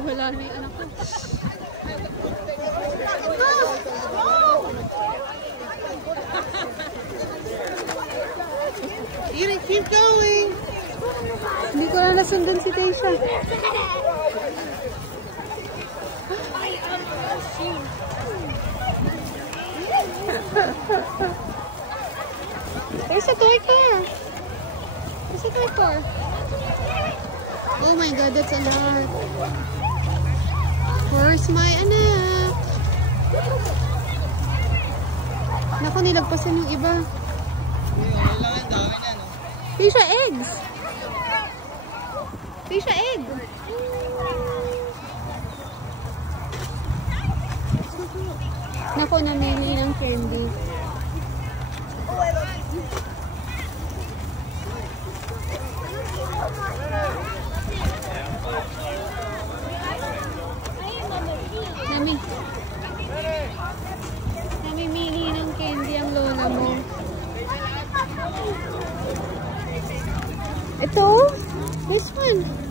Wala na yung anak ko. Keep going! Hindi ko na nasundan si Taysha. There's a toy car. There's a toy car. Oh my God, that's a lot. Where's my anak? Naku, nilagpasan yung iba. Taysha, eggs! Taysha, egg! Naku, namili ng candy. Namimili ng candy ang lola mo. Ito? This one.